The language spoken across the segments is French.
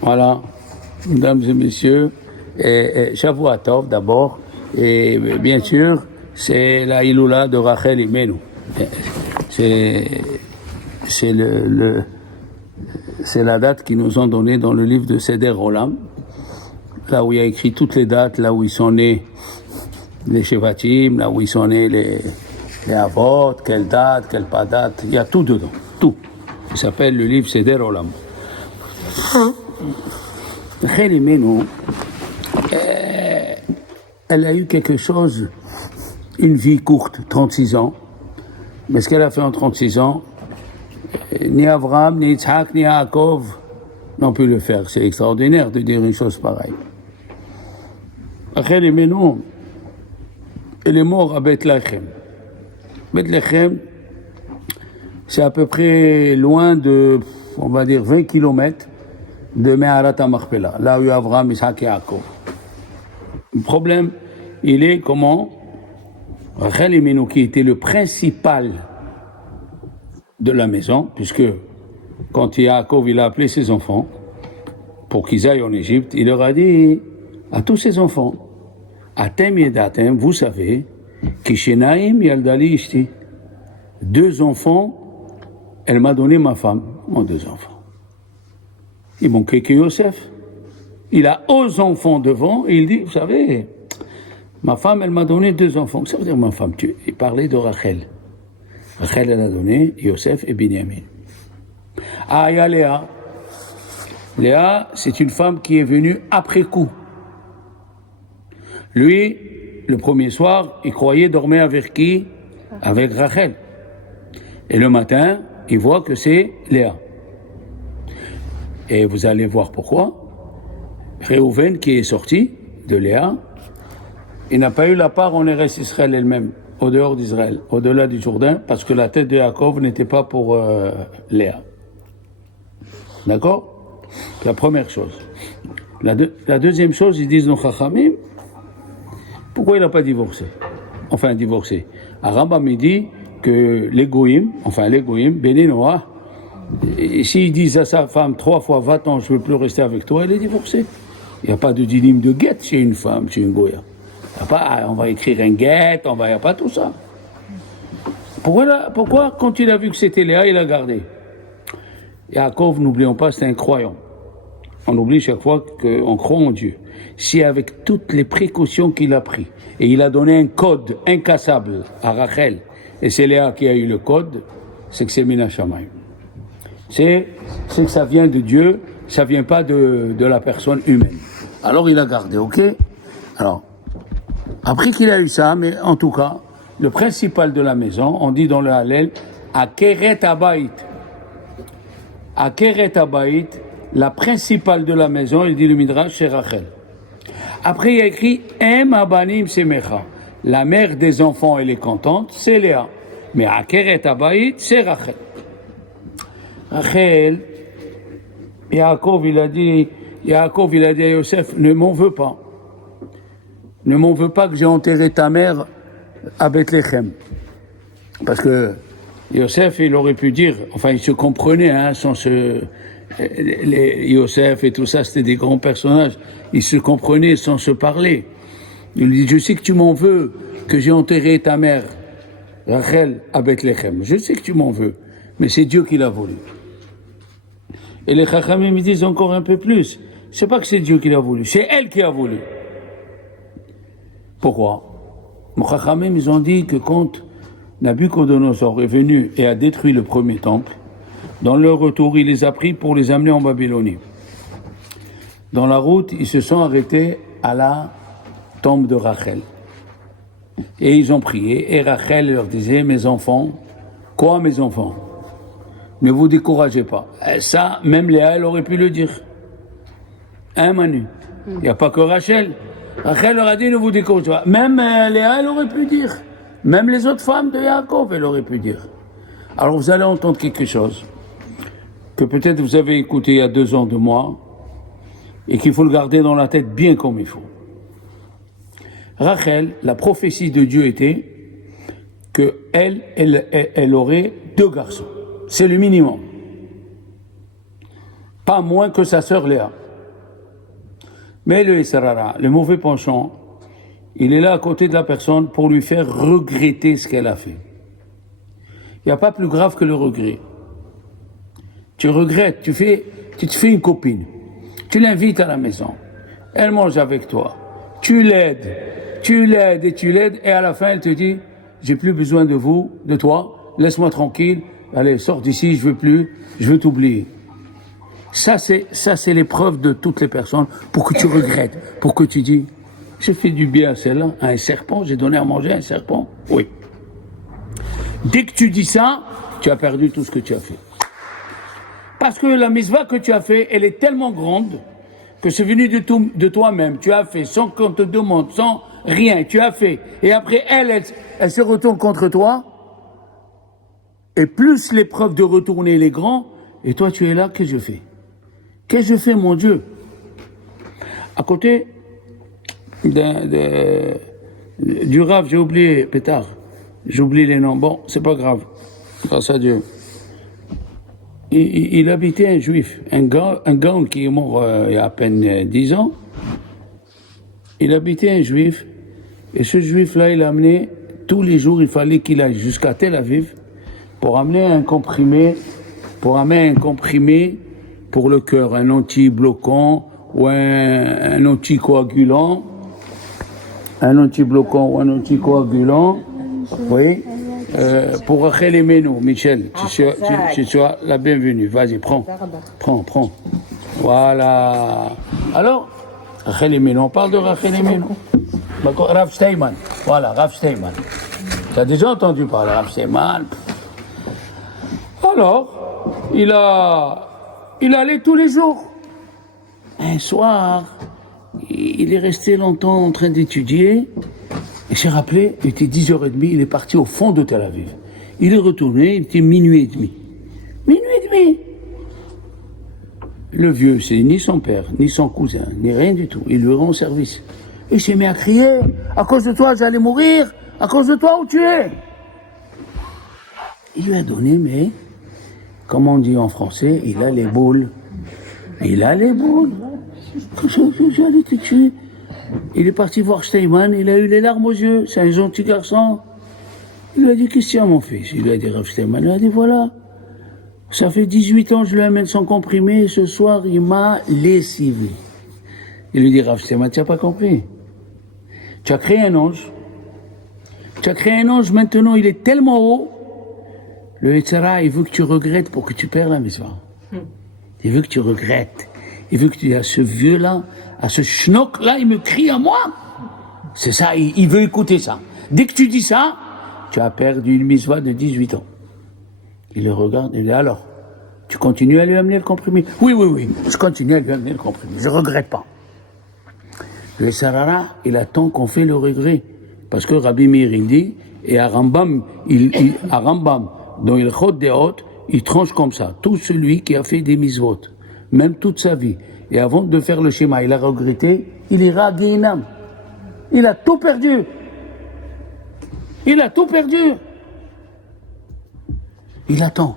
Voilà, mesdames et messieurs, Shavua Tov d'abord, et bien sûr, c'est la Iloula de Rachel Imenu. C'est la date qu'ils nous ont donnée dans le livre de Seder Olam, là où il y a écrit toutes les dates, là où ils sont nés les Shevatim, là où ils sont nés les Avot, quelle date, quelle pas date, il y a tout dedans, tout. Il s'appelle le livre Seder Olam. Rachel Imenu, elle a eu quelque chose, une vie courte, 36 ans, mais ce qu'elle a fait en 36 ans, ni Abraham, ni Yitzhak, ni Yaakov n'ont pu le faire. C'est extraordinaire de dire une chose pareille. Rachel Imenu, elle est morte à Bethléem. Bethléem, c'est à peu près loin de, on va dire, 20 kilomètres de Me'arat HaMachpelah, là où il y a Abraham, Yitzhak et Yaakov. Le problème, il est comment Rachel Imenu, qui était le principal de la maison, puisque quand Yaakov il a appelé ses enfants pour qu'ils aillent en Égypte, il leur a dit à tous ses enfants, Atem yedatem, vous savez, Kishenaim yaldali ishti, 2 enfants, elle m'a donné ma femme, mon 2 enfants. Il manquait que Yosef. Il a 11 enfants devant et il dit, vous savez, ma femme, elle m'a donné 2 enfants. Ça veut dire ma femme, il parlait de Rachel. Rachel, elle a donné Yosef et Binyamin. Ah, il y a Léa. Léa, c'est une femme qui est venue après coup. Lui, le premier soir, il croyait dormir avec qui? Avec Rachel. Et le matin, il voit que c'est Léa. Et vous allez voir pourquoi. Réhouven, qui est sorti de Léa, il n'a pas eu la part en Eretz Israël elle-même, au dehors d'Israël, au-delà du Jourdain, parce que la tête de Yaakov n'était pas pour Léa. D'accord? La première chose. La deuxième chose, ils disent nos Chachamim, pourquoi il n'a pas divorcé? Enfin, divorcé. À Rambam, il dit que les Goïm, Béné Noah, et s'ils disent à sa femme 3 fois, va-t'en, je ne veux plus rester avec toi, elle est divorcée. Il n'y a pas de dinim de guet chez une femme, chez une Goya. On va écrire un guet, il n'y a pas tout ça. Pourquoi, quand il a vu que c'était Léa, il a gardé? Yaakov, n'oublions pas, c'est un croyant. On oublie chaque fois qu'on croit en Dieu. Si avec toutes les précautions qu'il a prises, et il a donné un code incassable à Rachel, et c'est Léa qui a eu le code, c'est que c'est Mina Shamayim. C'est que ça vient de Dieu, ça vient pas de la personne humaine. Alors il a gardé, ok? Alors, après qu'il a eu ça, mais en tout cas, le principal de la maison, on dit dans le Hallel, Akeret Habayit. Akeret Habayit, la principale de la maison, il dit le Midrash, c'est Rachel. Après, il y a écrit Em Abanim Semecha. La mère des enfants, elle est contente, c'est Léa. Mais Akeret Habayit, c'est Rachel. Rachel, Yaakov, il a dit à Yosef, ne m'en veux pas. Ne m'en veux pas que j'ai enterré ta mère à Bethléem. Parce que Yosef, il aurait pu dire, enfin, il se comprenait, Yosef et tout ça, c'était des grands personnages. Ils se comprenaient sans se parler. Il lui dit, je sais que tu m'en veux, que j'ai enterré ta mère, Rachel, à Bethléem. Je sais que tu m'en veux, mais c'est Dieu qui l'a voulu. Et les Chachamim me disent encore un peu plus. C'est pas que c'est Dieu qui l'a voulu, c'est elle qui a voulu. Pourquoi? Les Chachamim, ils ont dit que quand Nabucodonosor est venu et a détruit le premier temple, dans leur retour, il les a pris pour les amener en Babylonie. Dans la route, ils se sont arrêtés à la tombe de Rachel. Et ils ont prié, et Rachel leur disait, mes enfants, quoi mes enfants? Ne vous découragez pas. Et ça, même Léa, elle aurait pu le dire. Hein, Manu? Il n'y a pas que Rachel. Rachel leur a dit, ne vous découragez pas. Même Léa, elle aurait pu dire. Même les autres femmes de Yaakov, elle aurait pu dire. Alors vous allez entendre quelque chose que peut-être vous avez écouté il y a 2 ans de moi et qu'il faut le garder dans la tête bien comme il faut. Rachel, la prophétie de Dieu était qu'elle aurait 2 garçons. C'est le minimum. Pas moins que sa sœur Léa. Mais le Sarara, le mauvais penchant, il est là à côté de la personne pour lui faire regretter ce qu'elle a fait. Il n'y a pas plus grave que le regret. Tu regrettes, tu te fais une copine, tu l'invites à la maison, elle mange avec toi, tu l'aides, et à la fin elle te dit, j'ai plus besoin de vous, de toi, laisse-moi tranquille, allez, sors d'ici, je veux plus, je veux t'oublier. Ça c'est l'épreuve de toutes les personnes pour que tu regrettes, pour que tu dis, j'ai fait du bien à celle-là, à un serpent, j'ai donné à manger à un serpent. Oui. Dès que tu dis ça, tu as perdu tout ce que tu as fait. Parce que la mitzvah que tu as fait, elle est tellement grande que c'est venu de toi-même. Tu as fait sans qu'on te demande, sans rien, tu as fait. Et après, elle se retourne contre toi. Et plus l'épreuve de retourner les grands, et toi tu es là, qu'est-ce que je fais? Qu'est-ce que je fais, mon Dieu? À côté du Rav, j'ai oublié, pétard, j'ai oublié les noms. Bon, c'est pas grave, grâce à Dieu. Il habitait un juif, un gang qui est mort il y a à peine 10 ans. Il habitait un juif, et ce juif-là, il a amené, tous les jours, il fallait qu'il aille jusqu'à Tel Aviv pour amener un comprimé pour le cœur, un anti-bloquant ou un anticoagulant. Oui. Pour Rachel et Menou, Michel, tu sois la bienvenue. Vas-y, prends. Voilà. Alors, Rachel et Menou, on parle de Rachel et Menou. Rav Steinman. Voilà, Rav Steinman. Tu as déjà entendu parler de Rav Steinman? Alors, il allait tous les jours. Un soir, il est resté longtemps en train d'étudier. Il s'est rappelé, il était 10h30, il est parti au fond de Tel Aviv. Il est retourné, il était minuit et demi. Le vieux, c'est ni son père, ni son cousin, ni rien du tout. Il lui rend service. Il s'est mis à crier, à cause de toi, j'allais mourir, à cause de toi, où tu es? Il lui a donné, mais, comme on dit en français, il a les boules. J'allais te tuer. Il est parti voir Steinman, il a eu les larmes aux yeux, c'est un gentil garçon. Il lui a dit, qu'est-ce qu'il y a, mon fils? Il lui a dit, Rav Steinman, il lui a dit, voilà, ça fait 18 ans que je lui amène son comprimé, et ce soir, il m'a lessivé. Il lui dit, Rav Steinman, tu n'as pas compris. Tu as créé un ange, maintenant, il est tellement haut, le Yetzirah, il veut que tu regrettes pour que tu perds la mitzvah. Il veut que tu regrettes. Il veut que tu dis à ce vieux-là, à ce schnock-là, il me crie à moi. C'est ça, il veut écouter ça. Dès que tu dis ça, tu as perdu une mitzvah de 18 ans. Il le regarde et il dit, alors, tu continues à lui amener le comprimé? Oui, je continue à lui amener le comprimé, je regrette pas. Le Sarara, il attend qu'on fait le regret. Parce que Rabbi Meir, il dit, et à Rambam, dans il Chod Deot, il tranche comme ça. Tout celui qui a fait des mitzvot, même toute sa vie, et avant de faire le schéma, il a regretté, il ira à Guéhinam. Il a tout perdu. Il attend.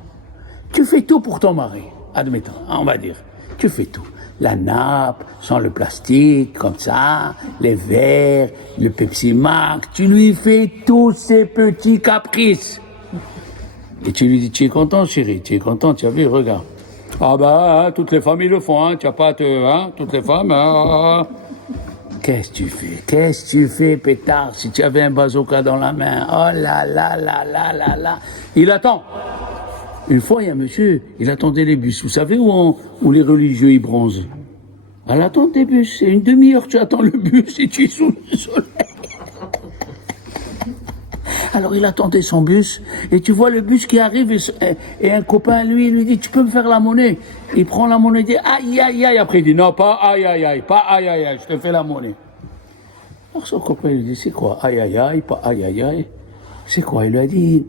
Tu fais tout pour ton mari, admettons, on va dire. Tu fais tout. La nappe, sans le plastique, comme ça, les verres, le Pepsi Max, tu lui fais tous ces petits caprices. Et tu lui dis, tu es content, chérie, tu es content, tu as vu, regarde. Ah bah, toutes les femmes, ils le font, hein, tu n'as pas toutes les femmes, Qu'est-ce que tu fais, pétard, si tu avais un bazooka dans la main? Oh là là. Il attend. Une fois, il y a un monsieur, il attendait les bus. Vous savez où les religieux, ils bronzent? À l'attente des bus. C'est une demi-heure, tu attends le bus et tu es sous le soleil. Alors il attendait son bus, et tu vois le bus qui arrive, et un copain, lui dit, tu peux me faire la monnaie? Il prend la monnaie, il dit, aïe, après il dit, non, pas aïe, je te fais la monnaie. Alors son copain lui dit, c'est quoi, aïe, pas aïe, c'est quoi? Il lui a dit,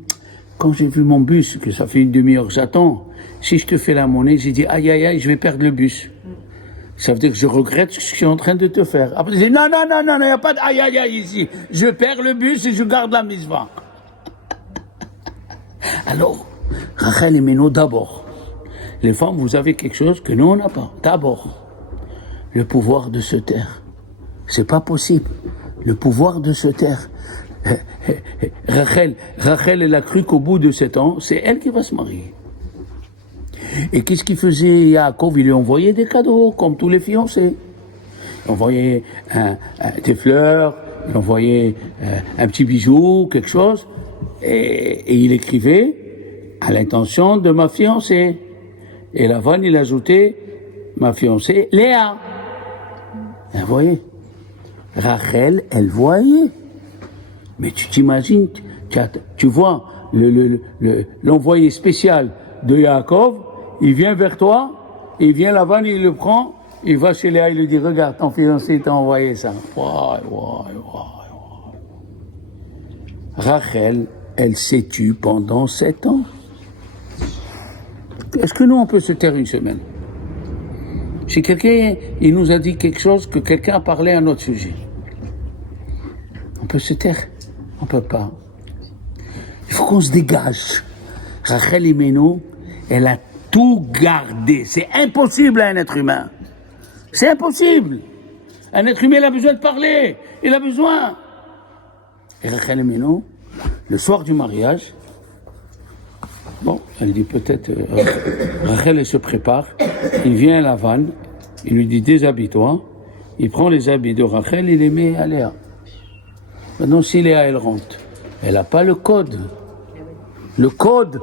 quand j'ai vu mon bus, que ça fait une demi-heure que j'attends, si je te fais la monnaie, j'ai dit, aïe, je vais perdre le bus. Ça veut dire que je regrette ce que je suis en train de te faire. Après, il dit, non, il n'y a pas d'aïe ici. Je perds le bus et je garde la mitzvah. Alors, Rachel et Menou, d'abord. Les femmes, vous avez quelque chose que nous, on n'a pas. D'abord. le pouvoir de se taire. C'est pas possible. Le pouvoir de se taire. Rachel, elle a cru qu'au bout de 7 ans, c'est elle qui va se marier. Et qu'est-ce qu'il faisait Yaakov? Il lui envoyait des cadeaux, comme tous les fiancés. Il envoyait des fleurs, il envoyait un petit bijou, quelque chose, et il écrivait à l'intention de ma fiancée. Et Lavan, il ajoutait ma fiancée Léa. Vous voyez, Rachel, elle voyait. Mais tu t'imagines, tu vois l'envoyé spécial de Yaakov, il vient vers toi, il vient Lavan, il le prend, il va chez Léa, il lui dit, regarde, ton fiancé t'a envoyé ça. Rachel, elle s'est tue pendant 7 ans. Est-ce que nous, on peut se taire une semaine? Si quelqu'un, il nous a dit quelque chose, que quelqu'un a parlé à notre sujet, on peut se taire? On peut pas. Il faut qu'on se dégage. Rachel Imenu, elle a tout gardé. C'est impossible à un être humain. C'est impossible. Un être humain, il a besoin de parler. Il a besoin. Et Rachel Imenu, le soir du mariage, bon, elle dit peut-être, Rachel, elle se prépare. Il vient à Lavan, il lui dit déshabille-toi. Il prend les habits de Rachel, il les met à Léa. Maintenant, si Léa, elle rentre, elle n'a pas le code. Le code,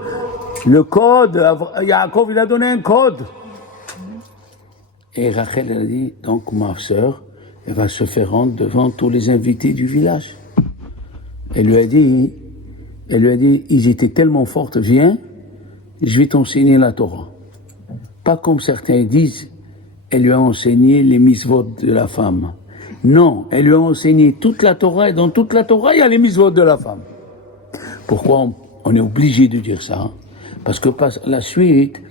Yaakov, il a donné un code. Et Rachel, elle a dit, donc ma sœur, elle va se faire rendre devant tous les invités du village. Elle lui a dit, ils étaient tellement fortes, viens, je vais t'enseigner la Torah. Pas comme certains disent, elle lui a enseigné les misvot de la femme. Non, elle lui a enseigné toute la Torah, et dans toute la Torah, il y a les misvot de la femme. Pourquoi on est obligé de dire ça? Parce que par la suite,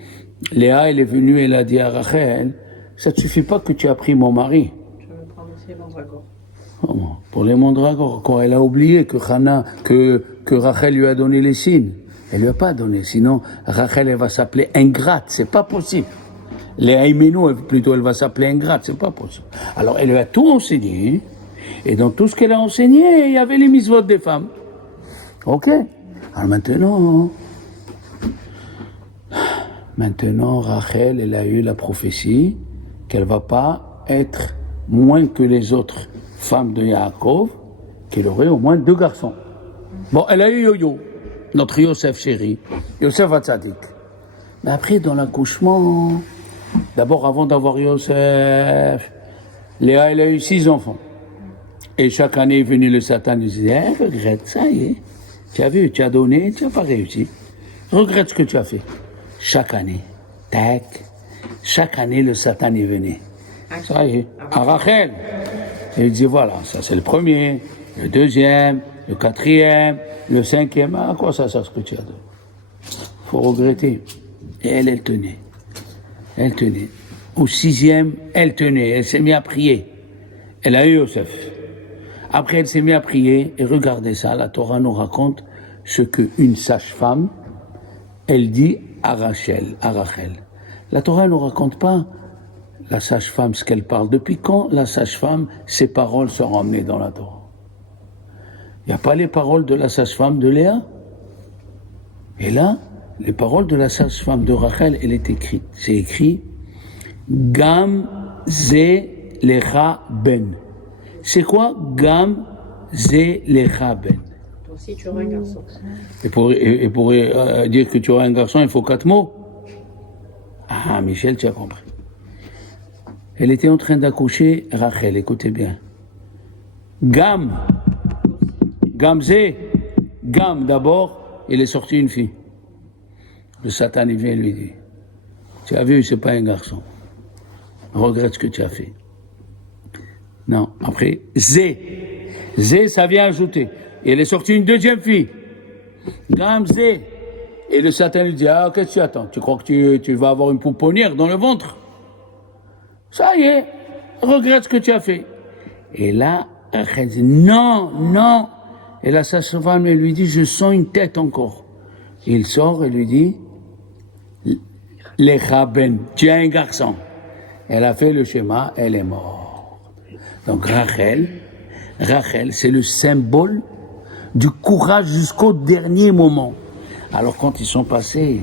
Léa, elle est venue, elle a dit à Rachel, ça ne te suffit pas que tu as pris mon mari. Je vais prendre aussi les mandragores. Pour les mandragores, quand elle a oublié que Rachel lui a donné les signes, elle lui a pas donné, sinon Rachel, elle va s'appeler ingrate, c'est pas possible. Léa Imenu, plutôt, elle va s'appeler ingrate, c'est pas possible. Alors, elle lui a tout enseigné, et dans tout ce qu'elle a enseigné, il y avait les misvot des femmes. Ok. Alors maintenant, Rachel, elle a eu la prophétie qu'elle va pas être moins que les autres femmes de Yaakov, qu'elle aurait au moins 2 garçons. Bon, elle a eu Yo-Yo, notre Yosef chéri, Yosef Hatzadik. Mais après, dans l'accouchement, d'abord, avant d'avoir Yosef, Léa, elle a eu 6 enfants. Et chaque année est venu le Satan, il disait, regrette, ça y est. Tu as vu, tu as donné, tu n'as pas réussi. Regrette ce que tu as fait. Chaque année, tac, chaque année, le Satan est venu. Ça y est, à Rachel. Et il dit, voilà, ça c'est le premier, le deuxième, le quatrième, le cinquième. À quoi ça sert ce que tu as donné? Faut regretter. Et elle tenait. Elle tenait. Au 6e, elle tenait. Elle s'est mise à prier. Elle a eu Yosef. Après, elle s'est mise à prier. Et regardez ça, la Torah nous raconte ce qu'une sage-femme, elle dit à Rachel. La Torah ne nous raconte pas la sage-femme, ce qu'elle parle. Depuis quand la sage-femme, ses paroles sont ramenées dans la Torah? Il n'y a pas les paroles de la sage-femme de Léa. Et là, les paroles de la sage-femme de Rachel, elle est écrite. C'est écrit Gam ze lecha ben. C'est quoi Gam ze lecha ben? Toi aussi, tu auras un garçon. Et pour dire que tu auras un garçon, il faut 4 mots. Ah, Michel, tu as compris. Elle était en train d'accoucher, Rachel, écoutez bien. Gam ze, Gam d'abord, il est sorti une fille. Le Satan, il vient lui dire, tu as vu, c'est pas un garçon. Regrette ce que tu as fait. Non, après, Zé, ça vient ajouter. Et elle est sortie une deuxième fille. Gam Zé. Et le Satan lui dit, ah, qu'est-ce que tu attends? Tu crois que tu vas avoir une pouponnière dans le ventre? Ça y est, regrette ce que tu as fait. Et là, elle dit, non. Et la sage-femme lui dit, je sens une tête encore. Il sort et lui dit, Lecha ben, tu as un garçon. Elle a fait le schéma, elle est morte. Donc Rachel, c'est le symbole du courage jusqu'au dernier moment. Alors quand ils sont passés,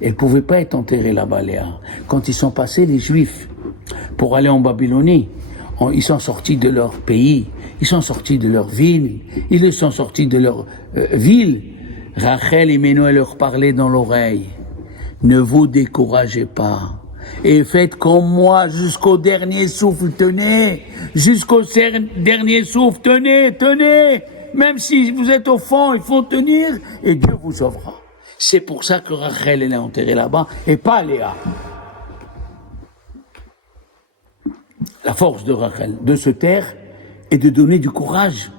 elle ne pouvait pas être enterrée là-bas, Léa. Quand ils sont passés, les Juifs, pour aller en Babylonie, ils sont sortis de leur pays, ils sont sortis de leur ville, ils sont sortis de leur ville. Rachel et Méno, elle leur parlait dans l'oreille. Ne vous découragez pas. Et faites comme moi jusqu'au dernier souffle, tenez. Jusqu'au dernier souffle, tenez. Même si vous êtes au fond, il faut tenir et Dieu vous sauvera. C'est pour ça que Rachel, elle est enterrée là-bas et pas Léa. La force de Rachel, de se taire et de donner du courage.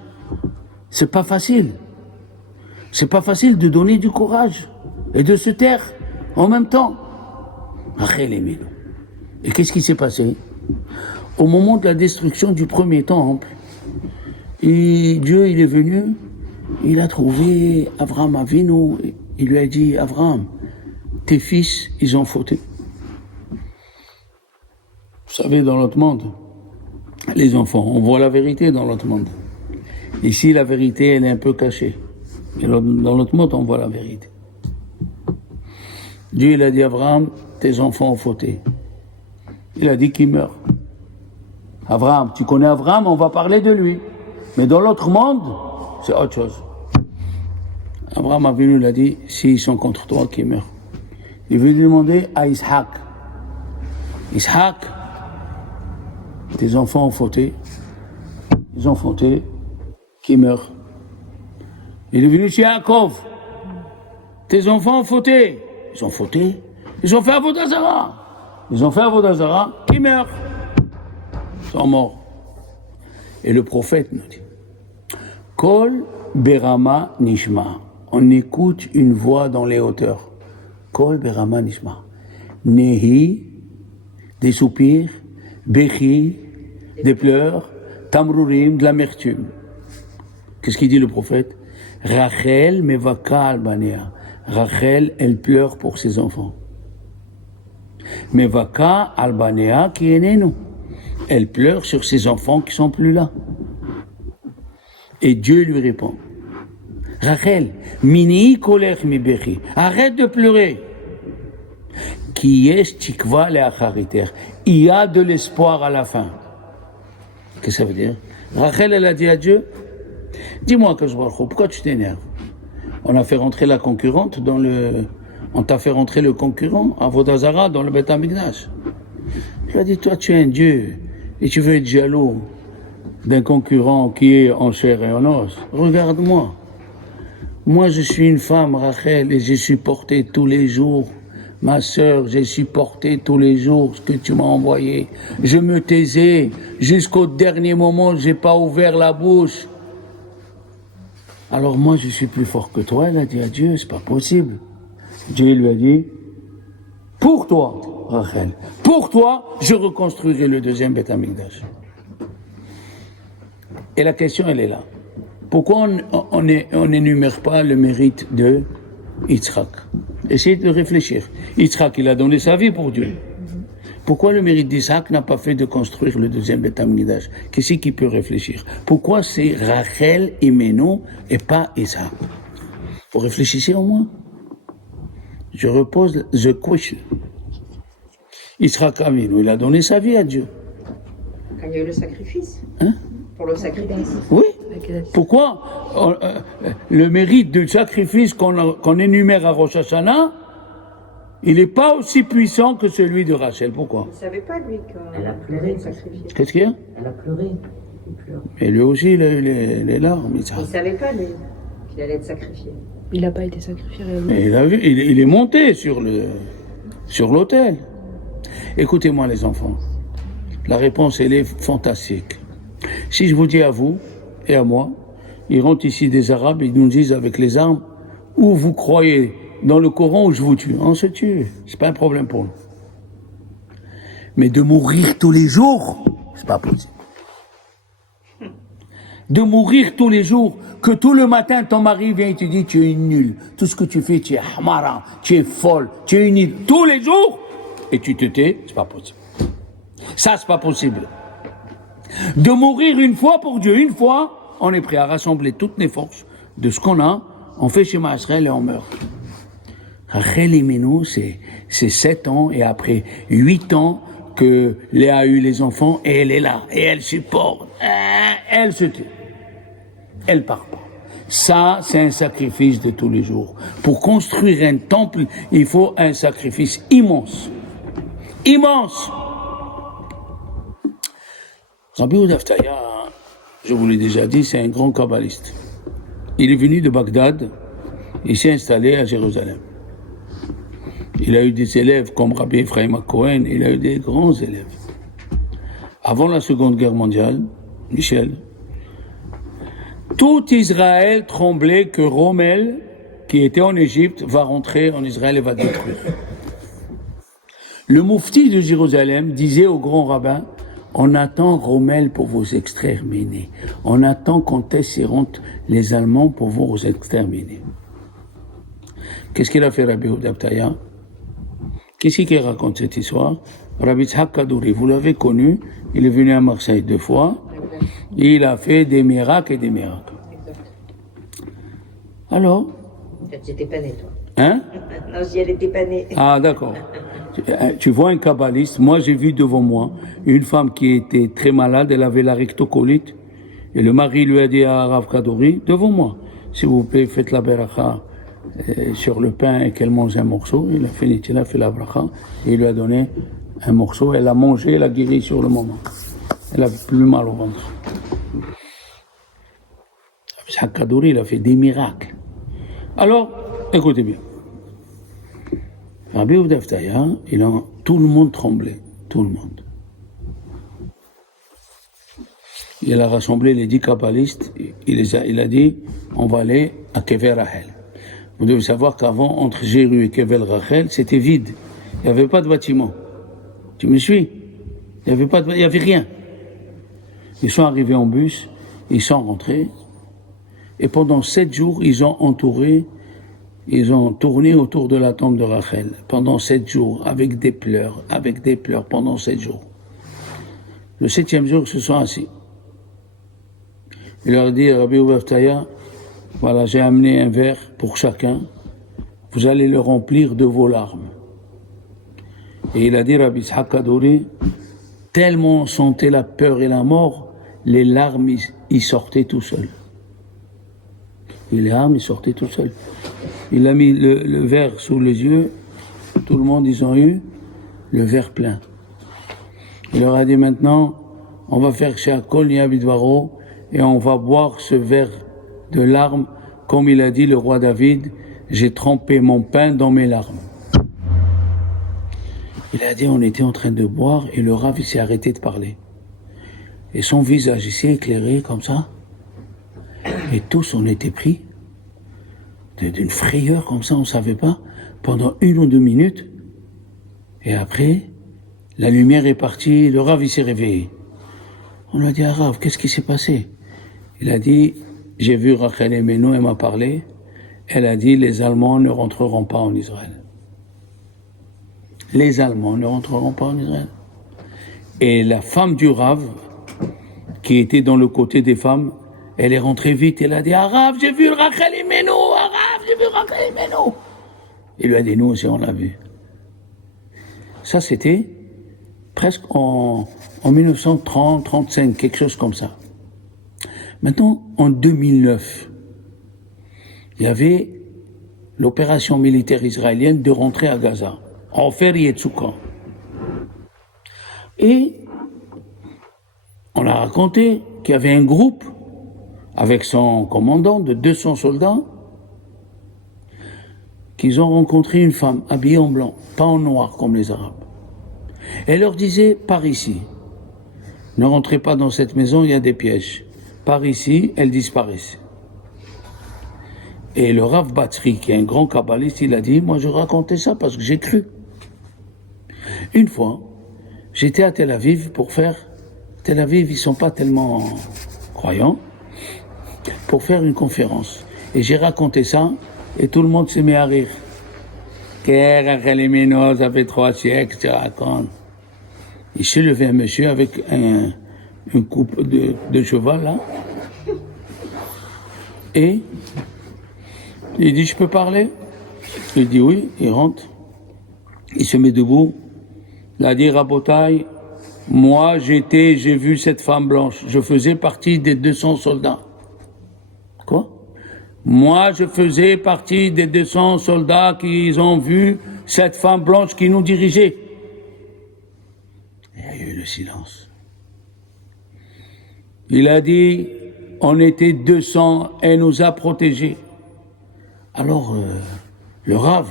C'est pas facile. C'est pas facile de donner du courage et de se taire en même temps. Rachel et Méno. Et qu'est-ce qui s'est passé? Au moment de la destruction du premier temple, et Dieu, il est venu, il a trouvé Abraham Avinu, il lui a dit, Abraham, tes fils, ils ont fauté. Vous savez, dans l'autre monde, les enfants, on voit la vérité dans l'autre monde. Ici, la vérité, elle est un peu cachée. Et dans l'autre monde, on voit la vérité. Dieu, il a dit à Abraham, tes enfants ont fauté. Il a dit qu'ils meurent. Abraham, tu connais Abraham, on va parler de lui. Mais dans l'autre monde, c'est autre chose. Abraham a venu, il a dit, s'ils sont contre toi, qu'ils meurent. Il veut demander à Ishaq. Ishaq, tes enfants ont fauté. Ils ont fauté, qu'ils meurent. Il est venu chez Yaakov. Tes enfants ont fauté. Ils ont fauté. Ils ont fait Avodah Zarah. Ils ont fait Avodah Zarah, qu'ils meurent. Ils sont morts. Et le prophète nous dit, Kol Berama Nishma. On écoute une voix dans les hauteurs. Kol Berama Nishma. Nehi, des soupirs, Bechi, des pleurs, Tamrurim, de l'amertume. Qu'est-ce qu'il dit le prophète? Rachel mevaka albanea. Rachel, elle pleure pour ses enfants. Mevaka albanea qui est né nous. Elle pleure sur ses enfants qui sont plus là. Et Dieu lui répond, Rachel, mini kolech mi bechi. Arrête de pleurer. Qui est tikva le'achariter. Il y a de l'espoir à la fin. Qu'est-ce que ça veut dire? Rachel, elle a dit à Dieu, dis-moi, pourquoi tu t'énerves? On a fait rentrer la concurrente on t'a fait rentrer le concurrent, Avodah Zarah, dans le Beth Amikdash. Je lui ai dit, toi, tu es un Dieu, et tu veux être jaloux d'un concurrent qui est en chair et en os. Regarde-moi. Moi, je suis une femme, Rachel, et j'ai supporté tous les jours. Ma sœur, j'ai supporté tous les jours ce que tu m'as envoyé. Je me taisais jusqu'au dernier moment, j'ai pas ouvert la bouche. Alors moi, je suis plus fort que toi. Elle a dit à Dieu, c'est pas possible. Dieu lui a dit, pour toi, Rachel, pour toi, je reconstruirai le deuxième Beth Amikdash. Et la question, elle est là. Pourquoi on n'énumère pas le mérite de Yitzhak? Essayez de réfléchir. Yitzhak, il a donné sa vie pour Dieu. Pourquoi le mérite d'Isaac n'a pas fait de construire le deuxième Beth Amikdash? Qui qui peut réfléchir? Pourquoi c'est Rachel et Méno et pas Isaac? Vous réfléchissez au moins? Je repose the question. Yitzhak Avinu, il a donné sa vie à Dieu. Quand il y a eu le sacrifice. Hein? Pour le sacrifice. Oui. Pourquoi le mérite du sacrifice qu'on énumère à Rosh Hashanah, il n'est pas aussi puissant que celui de Rachel? Pourquoi? Il ne savait pas, lui, Elle a pleuré. allait être sacrifiée. Qu'est-ce qu'il y a? Elle a pleuré. Il pleure. Et lui aussi, il a eu les larmes. Il ne savait pas, lui, qu'il allait être sacrifié. Il n'a pas été sacrifié réellement. Et il est monté sur l'autel. Écoutez-moi, les enfants. La réponse, elle est fantastique. Si je vous dis à vous et à moi, ils rentrent ici des Arabes, ils nous disent avec les armes, où vous croyez dans le Coran où je vous tue. On se tue, c'est pas un problème pour nous. Mais de mourir tous les jours, c'est pas possible. De mourir tous les jours, que tout le matin ton mari vient et te dit tu es une nulle, tout ce que tu fais tu es hamara, tu es folle, tu es une nulle, tous les jours, et tu te tais, c'est pas possible. Ça, c'est pas possible. De mourir une fois pour Dieu, une fois, on est prêt à rassembler toutes les forces de ce qu'on a, on fait Shema Israël et on meurt. Rachel Imenu, c'est 7 ans et après 8 ans que Léa a eu les enfants et elle est là et elle supporte, elle se tue, elle part pas. Ça, c'est un sacrifice de tous les jours. Pour construire un temple, il faut un sacrifice immense. Immense! Rabbi Yehuda Aftaya, je vous l'ai déjà dit, c'est un grand kabbaliste. Il est venu de Bagdad, il s'est installé à Jérusalem. Il a eu des élèves comme Rabbi Ephraim Cohen, il a eu des grands élèves. Avant la Seconde Guerre mondiale, Michel, tout Israël tremblait que Rommel, qui était en Égypte, va rentrer en Israël et va détruire. Le moufti de Jérusalem disait au grand rabbin, on attend Rommel pour vous exterminer. On attend quand est-ce rentrent les Allemands pour vous exterminer. Qu'est-ce qu'il a fait Rabbi Yehuda Aftaya? Qu'est-ce qui raconte cette histoire? Rabbi Tzhak Kadouri, vous l'avez connu, il est venu à Marseille 2 fois, et il a fait des miracles et des miracles. Alors? Tu n'étais pas né, toi. Hein? Non, si elle n'était pas née. Ah, d'accord. Tu vois un kabbaliste, moi j'ai vu devant moi une femme qui était très malade, elle avait la rectocolite, et le mari lui a dit à Rav Kadouri, devant moi, s'il vous plaît, faites la beracha sur le pain et qu'elle mange un morceau. Il a fait la bracha, et il lui a donné un morceau, elle a mangé, elle a guéri sur le moment. Elle avait plus mal au ventre. Rav Kadouri, il a fait des miracles. Alors, écoutez bien. Rabbi Yehuda Aftaya, tout le monde tremblait, tout le monde. Il a rassemblé les 10 kabbalistes, il a dit, on va aller à Kever Rachel. Vous devez savoir qu'avant, entre Jéru et Kever Rachel, c'était vide. Il n'y avait pas de bâtiment. Tu me suis? Il n'y avait rien. Ils sont arrivés en bus, ils sont rentrés, et pendant 7 jours, ils ont tourné autour de la tombe de Rachel pendant 7 jours, avec des pleurs, pendant 7 jours. Le 7e jour, ils se sont assis. Il leur a dit, Rabbi Yehuda Aftaya, voilà, j'ai amené un verre pour chacun, vous allez le remplir de vos larmes. Et il a dit, Rabbi Tzhak Kadouri, tellement on sentait la peur et la mort, les larmes, ils sortaient tout seuls. Et les larmes, ils sortaient tout seuls. Il a mis le verre sous les yeux, tout le monde, ils ont eu le verre plein. Il leur a dit maintenant, on va faire chez Akol Niabidvaro et on va boire ce verre de larmes, comme il a dit le roi David, j'ai trempé mon pain dans mes larmes. Il a dit, on était en train de boire et le Rav il s'est arrêté de parler. Et son visage il s'est éclairé comme ça. Et tous on était pris d'une frayeur comme ça, on ne savait pas, pendant 1 ou 2 minutes. Et après, la lumière est partie, le Rav il s'est réveillé. On lui a dit, ah Rav, qu'est-ce qui s'est passé? Il a dit, j'ai vu Rachel Imenu, elle m'a parlé. Elle a dit, les Allemands ne rentreront pas en Israël. Les Allemands ne rentreront pas en Israël. Et la femme du Rav, qui était dans le côté des femmes, elle est rentrée vite, elle a dit, ah Rav, j'ai vu Rachel Imenu, ah Rav, j'ai vu Rachel Imenu. Il lui a dit, nous aussi on l'a vu. Ça c'était presque en 1930, 35, quelque chose comme ça. Maintenant, en 2009, il y avait l'opération militaire israélienne de rentrer à Gaza, en Fer Yetzouka. Et on a raconté qu'il y avait un groupe avec son commandant de 200 soldats qu'ils ont rencontré une femme habillée en blanc, pas en noir comme les Arabes. Elle leur disait, par ici, ne rentrez pas dans cette maison, il y a des pièges. Par ici, elle disparaissait. Et le Rav Batzri, qui est un grand kabbaliste, il a dit, moi je racontais ça parce que j'ai cru. Une fois, j'étais à Tel Aviv pour faire, Tel Aviv, ils sont pas tellement croyants, pour faire une conférence. Et j'ai raconté ça, et tout le monde s'est mis à rire. Rachel Imenu, ça fait 3 siècles, tu racontes. Il s'est levé un monsieur avec une coupe de cheval, là. Et il dit, je peux parler? Il dit oui, il rentre. Il se met debout. Il a dit, Rabotai, moi j'ai vu cette femme blanche. Je faisais partie des 200 soldats. Quoi? Moi je faisais partie des 200 soldats qui ont vu cette femme blanche qui nous dirigeait. Il y a eu le silence. Il a dit, on était 200, elle nous a protégés. Alors, le Rav,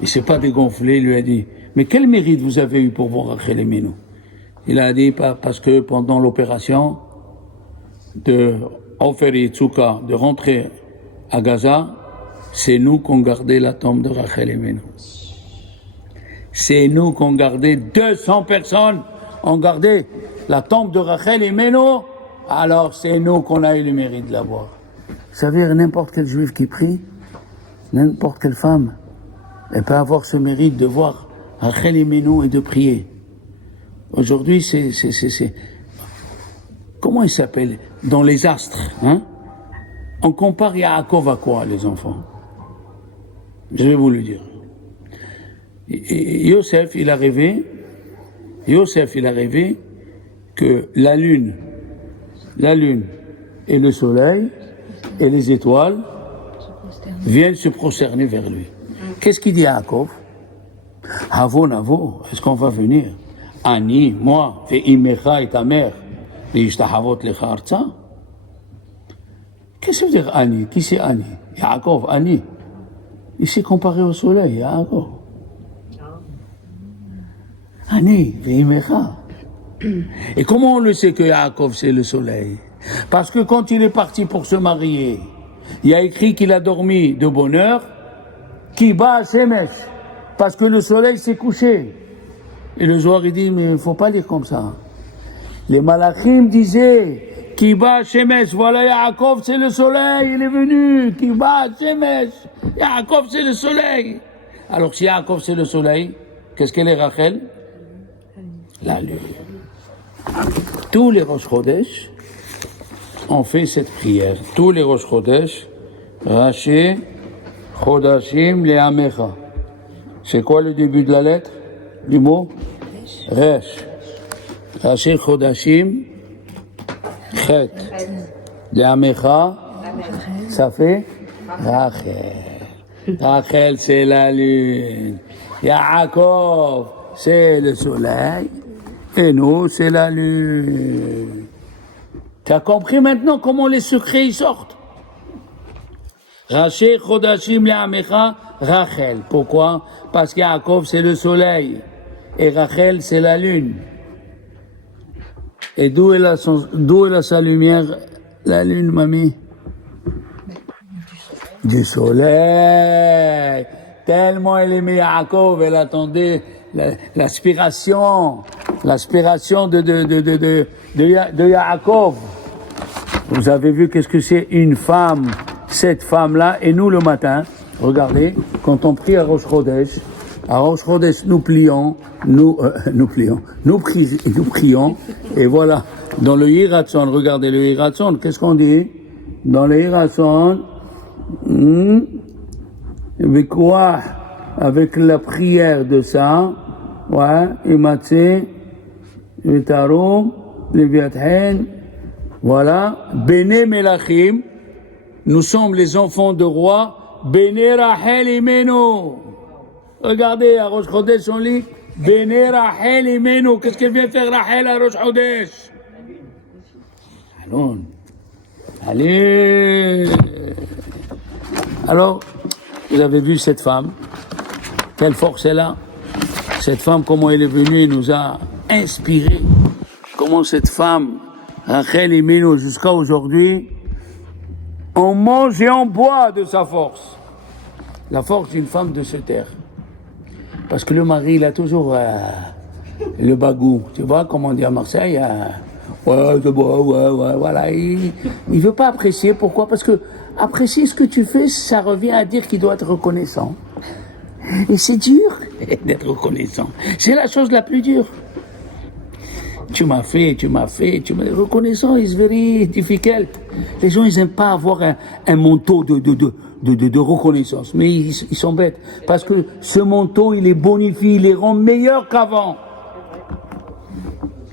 il s'est pas dégonflé, il lui a dit, mais quel mérite vous avez eu pour voir Rachel Emenu? Il a dit, parce que pendant l'opération de Ofer Yitzouka, de rentrer à Gaza, c'est nous qu'on gardait la tombe de Rachel Emenu. C'est nous qu'on gardait, 200 personnes ont gardé la tombe de Rachel Emenu, alors c'est nous qu'on a eu le mérite de la voir. Vous savez, n'importe quel juif qui prie, n'importe quelle femme, elle peut avoir ce mérite de voir Rachel Emenu et de prier. Aujourd'hui, c'est... Comment il s'appelle? Dans les astres, hein? On compare Yaakov à quoi, les enfants? Je vais vous le dire. Yosef, il a rêvé que la lune et le soleil et les étoiles viennent se prosterner vers lui. Qu'est-ce qu'il dit Yaakov? Havo navo, est-ce qu'on va venir? Ani, moi, ve'imecha et ta mère, ve'ishtahavot lecha arza. Qu'est-ce que ça veut dire Ani? Qui c'est Ani? Yaakov, Ani. Il s'est comparé au soleil, Yaakov. Ani, ve'imecha. Et comment on le sait que Yaakov c'est le soleil? Parce que quand il est parti pour se marier, il y a écrit qu'il a dormi de bonne heure, qui bat Shemesh, parce que le soleil s'est couché. Et le Zohar il dit, mais il ne faut pas lire comme ça. Les Malachim disaient, qui bat Shemesh, voilà Yaakov c'est le soleil, il est venu, qui bat Shemesh, Yaakov c'est le soleil. Alors si Yaakov c'est le soleil, qu'est-ce qu'elle est Rachel? La lune. Tous les Rosh Chodesh ont fait cette prière. Tous les Rosh Chodesh, Rashi Chodashim Le'amecha. C'est quoi le début de la lettre? Du mot? Resh. Rashi Chodashim Chet. Le'amecha. Ça fait Rachel. Rachel c'est la lune. Yaakov c'est le soleil. Et nous, c'est la lune. Tu as compris maintenant comment les secrets ils sortent? Rashi Chodashim Le'amecha, Rachel. Pourquoi? Parce que Yaakov c'est le soleil et Rachel c'est la lune. Et d'où est sa lumière, la lune, mamie? Du soleil. Tellement elle aimait Yaakov, elle attendait l'aspiration de Yaakov. Vous avez vu qu'est-ce que c'est une femme, cette femme-là, et nous le matin, regardez, quand on prie à Rosh Chodesh, nous prions, et voilà, dans le Yiratzon, regardez le Yiratzon, qu'est-ce qu'on dit? Dans le Yiratzon, avec la prière de ça, ouais, Imatse, Vitarum, Leviathan, voilà, Bene Melachim, nous sommes les enfants de rois, Bene Rachel Imenu. Regardez, à Rosh Chodesh, on lit, Bene Rachel Imenu. Qu'est-ce qu'elle vient faire Rachel à Rosh Chodesh? Allez. Alors, vous avez vu cette femme, quelle force elle a. Cette femme, comment elle est venue, elle nous a inspiré. Comment cette femme, Rachel Imenu, jusqu'à aujourd'hui, on mange et on boit de sa force. La force d'une femme de se taire. Parce que le mari, il a toujours le bagou. Tu vois, comme on dit à Marseille, ouais, voilà. Il veut pas apprécier. Pourquoi? Parce que apprécier ce que tu fais, ça revient à dire qu'il doit être reconnaissant. Et c'est dur d'être reconnaissant. C'est la chose la plus dure. Tu m'as fait. Reconnaissance is very difficult. Les gens, ils aiment pas avoir un manteau de reconnaissance. Mais ils sont bêtes. Parce que ce manteau, il les bonifie, il les rend meilleurs qu'avant.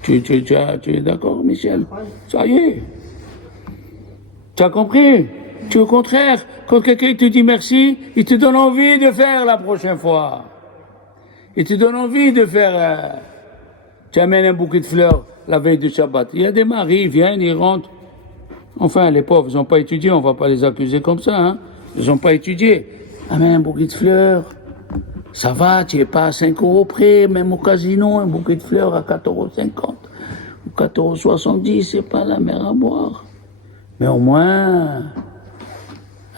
Tu es d'accord, Michel? Ça y est. Tu as compris? Tu es au contraire. Quand quelqu'un te dit merci, il te donne envie de faire la prochaine fois. Il te donne envie de faire... Tu amènes un bouquet de fleurs la veille de Shabbat. Il y a des maris, ils viennent, ils rentrent. Enfin, les pauvres, ils n'ont pas étudié, on ne va pas les accuser comme ça. Hein. Ils n'ont pas étudié. Amène un bouquet de fleurs. Ça va, tu n'es pas à 5 € près, même au casino, un bouquet de fleurs à 4,50 € ou 4,70 €, c'est pas la mer à boire. Mais au moins,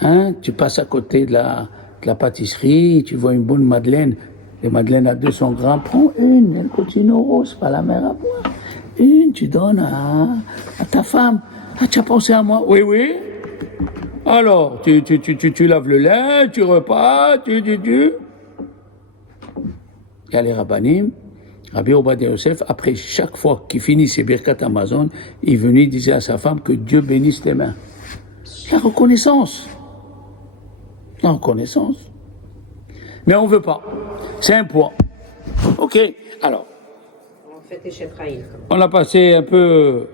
hein, tu passes à côté de la pâtisserie, tu vois une bonne madeleine. Les madeleines à 200 grammes, prends une, elle coûte 1 €, c'est pas la mer à boire. Une, tu donnes à ta femme. Ah, tu as pensé à moi? Oui, oui. Alors, tu laves le lait, tu repars, Il y a les rabbanim, Rabbi Obadia Yosef, après chaque fois qu'il finit ses Birkat Amazon, il venait, il disait à sa femme que Dieu bénisse tes mains. La reconnaissance. La reconnaissance. Mais on ne veut pas. C'est un poids. Ok? Alors. On fait des Ephraïm. On a passé un peu.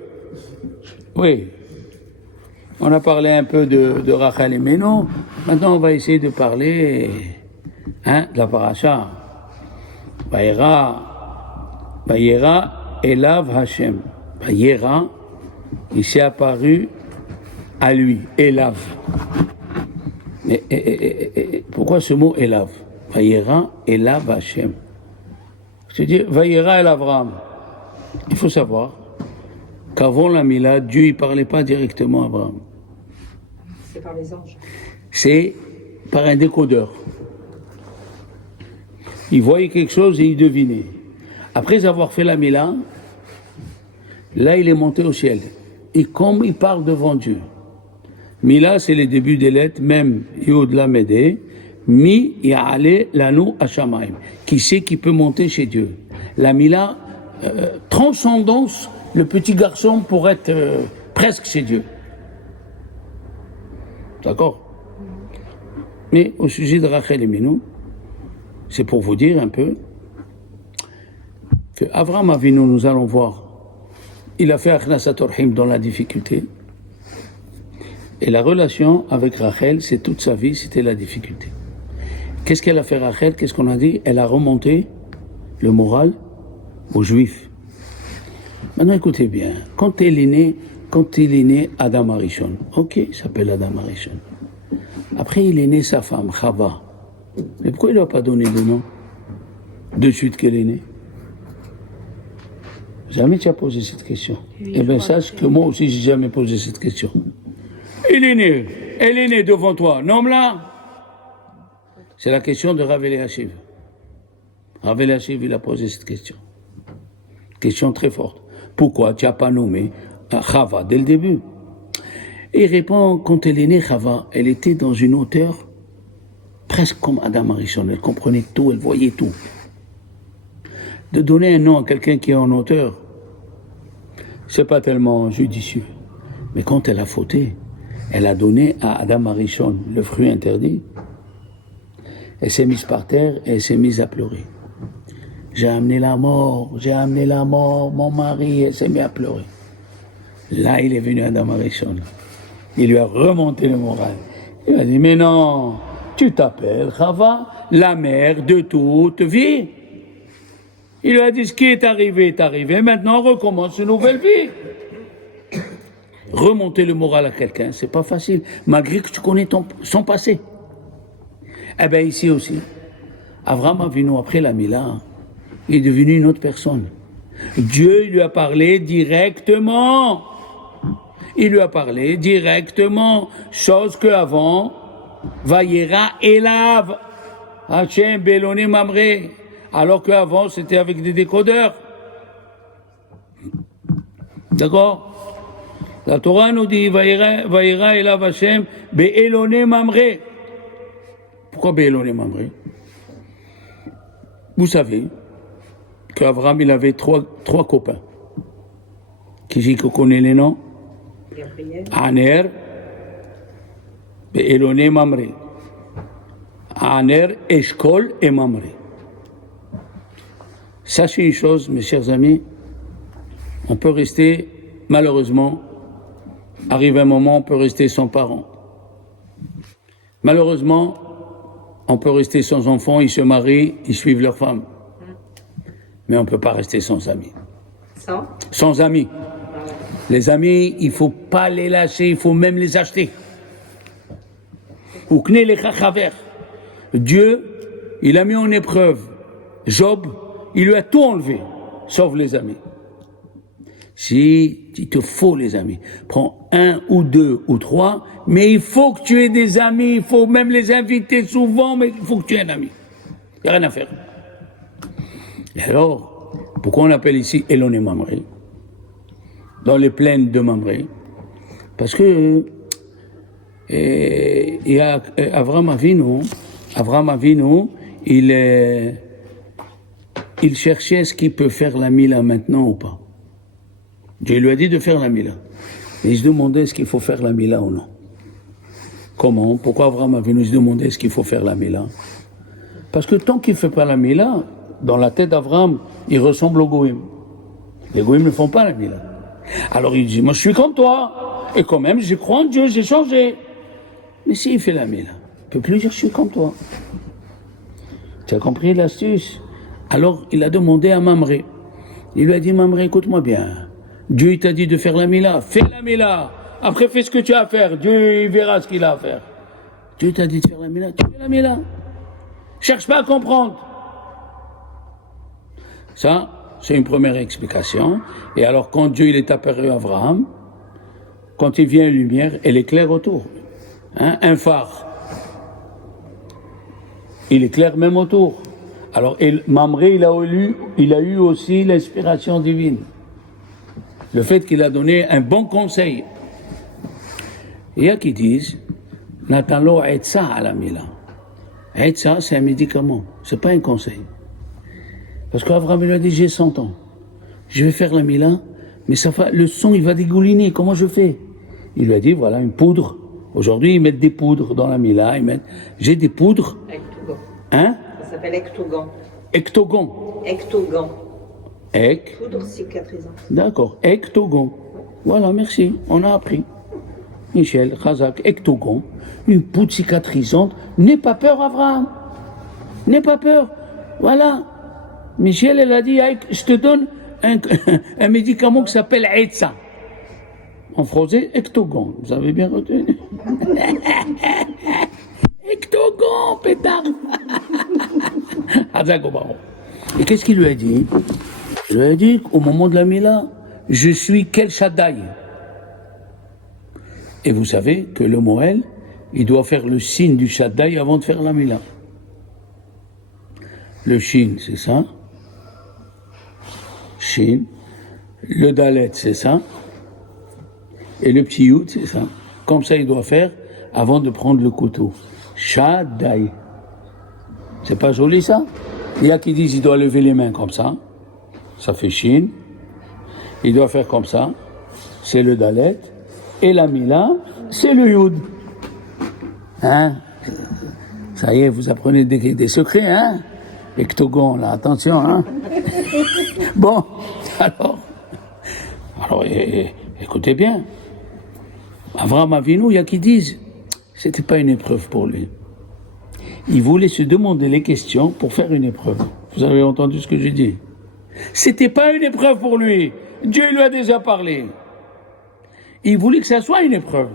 Oui. On a parlé un peu de Rachel et Ménon. Maintenant, on va essayer de parler de la paracha. Vayera Elav Hashem. Vayera, il s'est apparu à lui, Elav. Mais pourquoi ce mot Elav? Vayera Elav Hashem. C'est-à-dire, Vayera El Avram. Il faut savoir qu'avant la Mila, Dieu ne parlait pas directement à Abraham. C'est par les anges. C'est par un décodeur. Il voyait quelque chose et il devinait. Après avoir fait la Mila, là il est monté au ciel. Et comme il parle devant Dieu. Mila, c'est le début des lettres, même Yod Lamed, Mi Ya'ale Lanu Hashamayim. Qui sait qui peut monter chez Dieu? La Mila, transcendance, le petit garçon pour être presque chez Dieu. D'accord? Mais au sujet de Rachel et Ménon, c'est pour vous dire un peu que Avraham Avinu, nous allons voir, il a fait Achnasat Orhim dans la difficulté. Et la relation avec Rachel, c'est toute sa vie, c'était la difficulté. Qu'est-ce qu'elle a fait Rachel? Qu'est-ce qu'on a dit? Elle a remonté le moral aux Juifs. Maintenant écoutez bien, quand il est né Adam Arishon, ok, il s'appelle Adam Arishon. Après il est né sa femme, Chava. Mais pourquoi il ne lui a pas donné de nom de suite qu'elle est née? Jamais tu as posé cette question. Eh bien sache que moi aussi j'ai jamais posé cette question. Il est né, elle est née devant toi, nomme-la. C'est la question de Rav Eliashiv. Rav Eliashiv, il a posé cette question. Question très forte. Pourquoi tu n'as pas nommé Chava dès le début? Et il répond, quand elle est née, Chava, elle était dans une hauteur presque comme Adam Arishon. Elle comprenait tout, elle voyait tout. De donner un nom à quelqu'un qui est en hauteur, c'est pas tellement judicieux. Mais quand elle a fauté, elle a donné à Adam Arishon le fruit interdit. Elle s'est mise par terre et elle s'est mise à pleurer. J'ai amené la mort, mon mari, elle s'est mise à pleurer. Là, il est venu Adam Arishon. Il lui a remonté le moral. Il a dit, mais non, tu t'appelles Chava, la mère de toute vie. Il lui a dit, ce qui est arrivé, maintenant on recommence une nouvelle vie. Remonter le moral à quelqu'un, c'est pas facile, malgré que tu connais son passé. Eh bien ici aussi, Avraham Avinu, après la Mila, il est devenu une autre personne. Dieu lui a parlé directement. Il lui a parlé directement, chose que avant, Vayera Elav, Hashem Beloni Mamre, alors qu'avant c'était avec des décodeurs. D'accord? La Torah nous dit Vayera Elav Hashem Be'elone Mamre. Pourquoi Be'elone Mamre? Vous savez qu'Abraham il avait trois copains. Qui connaît les noms? Gabriel. Aner, Eloné Mamré. Aner, Eshkol et Mamré. Sachez une chose, mes chers amis, on peut rester, malheureusement, arrive un moment, on peut rester sans parents. Malheureusement, on peut rester sans enfants, ils se marient, ils suivent leur femme. Mais on ne peut pas rester sans amis. Sans amis. Les amis, il ne faut pas les lâcher, il faut même les acheter. Ou kne les chachaver. Dieu, il a mis en épreuve Job, il lui a tout enlevé, sauf les amis. Si il te faut les amis, prends 1 ou 2 ou 3, mais il faut que tu aies des amis, il faut même les inviter souvent, mais il faut que tu aies un ami. Il n'y a rien à faire. Et alors, pourquoi on appelle ici Elon et Mamré, dans les plaines de Mamré? Parce que il y a Avraham Avinu, il cherchait est-ce qu'il peut faire la Mila maintenant ou pas. Dieu lui a dit de faire la Mila. Et il se demandait est-ce qu'il faut faire la Mila ou non. Comment? Pourquoi Avraham Avinu se demandait est-ce qu'il faut faire la Mila? Parce que tant qu'il ne fait pas la Mila, dans la tête d'Avraham, il ressemble aux Goïm. Les Goïm ne font pas la Mila. Alors il dit, moi je suis comme toi, et quand même je crois en Dieu, j'ai changé. Mais s'il fait la Mila, il ne peut plus dire je suis comme toi. Tu as compris l'astuce? Alors il a demandé à Mamré. Il lui a dit, Mamré, écoute-moi bien. Dieu il t'a dit de faire la Mila, fais la Mila. Après fais ce que tu as à faire, Dieu il verra ce qu'il a à faire. Dieu t'a dit de faire la Mila, tu fais la Mila. Cherche pas à comprendre. Ça, c'est une première explication. Et alors, quand Dieu il est apparu à Abraham, quand il vient une lumière, elle éclaire autour. Hein? Un phare. Il éclaire même autour. Alors, Mamré, il a eu aussi l'inspiration divine. Le fait qu'il a donné un bon conseil. Il y a qui disent, Natalo Etsa à la Mila. Etsa, c'est un médicament, c'est pas un conseil. Parce qu'Avraham lui a dit, j'ai 100 ans. Je vais faire la Mila, mais le son, il va dégouliner. Comment je fais? Il lui a dit, voilà, une poudre. Aujourd'hui, ils mettent des poudres dans la Mila. J'ai des poudres. Ectogan. Hein? Ça s'appelle Ectogan. Ectogan. Ectogan. Ec. Poudre cicatrisante. D'accord. Ectogan. Voilà, merci. On a appris. Michel, Khazak, Ectogan. Une poudre cicatrisante. N'aie pas peur, Avraham. N'aie pas peur. Voilà. Michel, elle a dit, je te donne un médicament qui s'appelle Etsa. En français, Ectogan. Vous avez bien retenu? Ectogan, pétard. Et qu'est-ce qu'il lui a dit? Il lui a dit qu'au moment de la Mila, je suis quel Shaddai. Et vous savez que le Moël, il doit faire le signe du Shaddai avant de faire la Mila. Le Shin, c'est ça. Shin. Le Dalet, c'est ça. Et le petit Yud, c'est ça. Comme ça, il doit faire avant de prendre le couteau. Shaddai. C'est pas joli, ça? Il y a qui disent qu'il doit lever les mains comme ça. Ça fait Shin. Il doit faire comme ça. C'est le Dalet. Et la Mila, c'est le Yud. Hein? Ça y est, vous apprenez des secrets, hein? Ectogan, là, attention, hein? Bon, alors écoutez bien. Avraham Avinu, il y a qui disent, c'était pas une épreuve pour lui. Il voulait se demander les questions pour faire une épreuve. Vous avez entendu ce que j'ai dit? C'était pas une épreuve pour lui. Dieu lui a déjà parlé. Il voulait que ça soit une épreuve.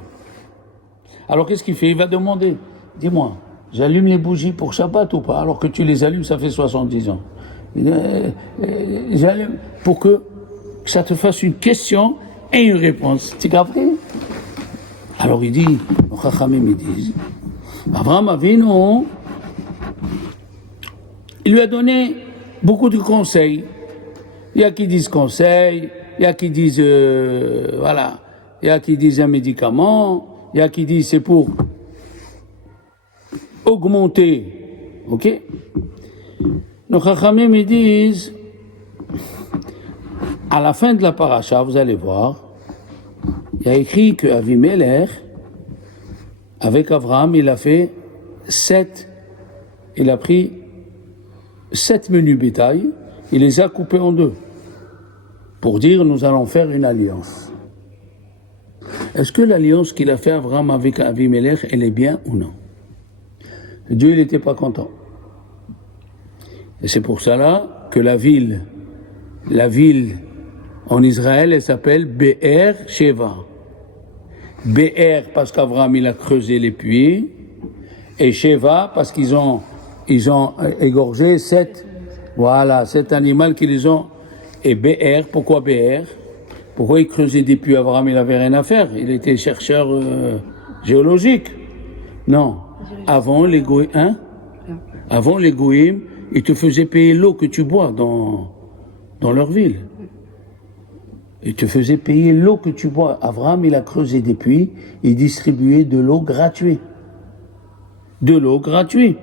Alors qu'est-ce qu'il fait? Il va demander, dis-moi, j'allume les bougies pour Shabbat ou pas? Alors que tu les allumes, ça fait 70 ans. J'allume pour que ça te fasse une question et une réponse. Tu comprends? Alors il dit, les Chachamim ils disent, Avraham Avinu, il lui a donné beaucoup de conseils. Il y a qui disent conseils, il y a qui disent, voilà, il y a qui disent un médicament, il y a qui disent c'est pour augmenter, ok? Nos Chachamim ils disent, À la fin de la paracha, vous allez voir, il y a écrit que Avimelech, avec Abraham, il a pris 7 menus bétail, il les a coupés en 2, pour dire nous allons faire une alliance. Est-ce que l'alliance qu'il a fait Abraham avec Avimelech, elle est bien ou non? Dieu, il n'était pas content. Et c'est pour cela que la ville en Israël, elle s'appelle Be'er Sheva. Be'er parce qu'Abraham il a creusé les puits, et Sheva parce qu'ils ont égorgé 7 animaux qui les ont. Et Be'er, pourquoi Be'er? Pourquoi il creusait des puits? Abraham il avait rien à faire, il était chercheur géologique. Non, avant les goïms, ils te faisaient payer l'eau que tu bois dans leur ville. Ils te faisaient payer l'eau que tu bois. Abraham, il a creusé des puits, il distribuait de l'eau gratuite. De l'eau gratuite.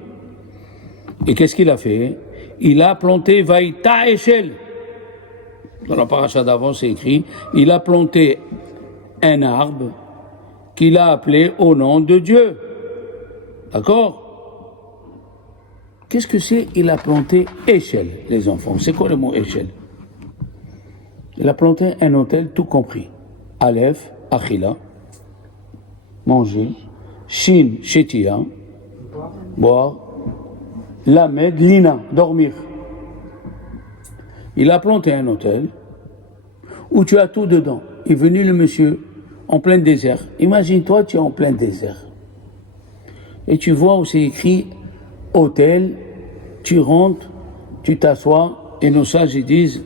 Et qu'est-ce qu'il a fait? Il a planté Vaïta Eshel. Dans la paracha d'avant, c'est écrit, il a planté un arbre qu'il a appelé au nom de Dieu. D'accord? Qu'est-ce que c'est? Il a planté Eshel, les enfants. C'est quoi le mot Eshel? Il a planté un hôtel tout compris. Aleph, Achila, manger. Shin, Shetia, boire. Lamed, Lina, dormir. Il a planté un hôtel où tu as tout dedans. Il est venu le monsieur en plein désert. Imagine-toi, tu es en plein désert. Et tu vois où c'est écrit hôtel, tu rentres, tu t'assois, et nos sages ils disent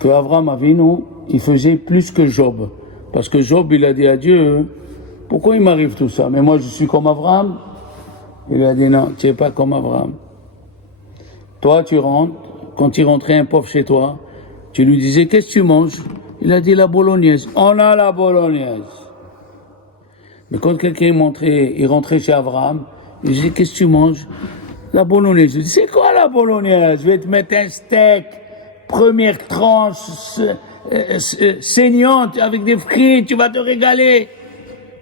que Abraham Avinu, il faisait plus que Job. Parce que Job, il a dit à Dieu, pourquoi il m'arrive tout ça? Mais moi, je suis comme Abraham. Il a dit non, tu n'es pas comme Abraham. Toi, tu rentres, quand il rentrait un pauvre chez toi, tu lui disais, qu'est-ce que tu manges? Il a dit la bolognaise. On a la bolognaise. Mais quand quelqu'un il rentrait chez Abraham, il disait, qu'est-ce que tu manges? La bolognaise. Je dis, c'est quoi la bolognaise? Je vais te mettre un steak, première tranche, saignante, avec des frites, tu vas te régaler.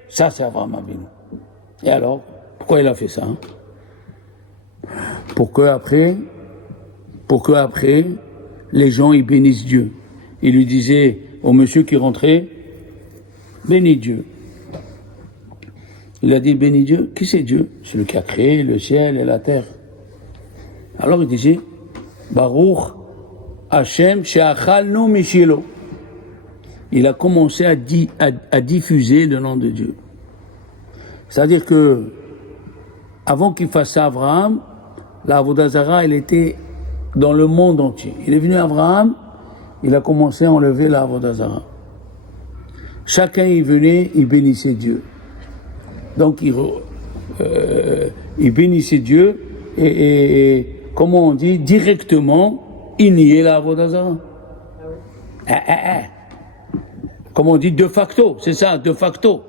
Ça, c'est Abraham Avinu. Et alors, pourquoi il a fait ça? Pour que après, les gens, ils bénissent Dieu. Il lui disait au monsieur qui rentrait, bénis Dieu. Il a dit, bénis Dieu. Qui c'est Dieu? Celui qui a créé le ciel et la terre. Alors il disait, Baruch Hashem she'achalnu mishilo. Il a commencé à diffuser le nom de Dieu. C'est-à-dire que, avant qu'il fasse ça, Abraham, la Avodah Zara, elle était dans le monde entier. Il est venu Abraham, il a commencé à enlever la Avodah Zara. Chacun y venait, il bénissait Dieu. Donc il bénissait Dieu et comment on dit, directement, il niait la Avodah Zara. Comment on dit, de facto, c'est ça, de facto.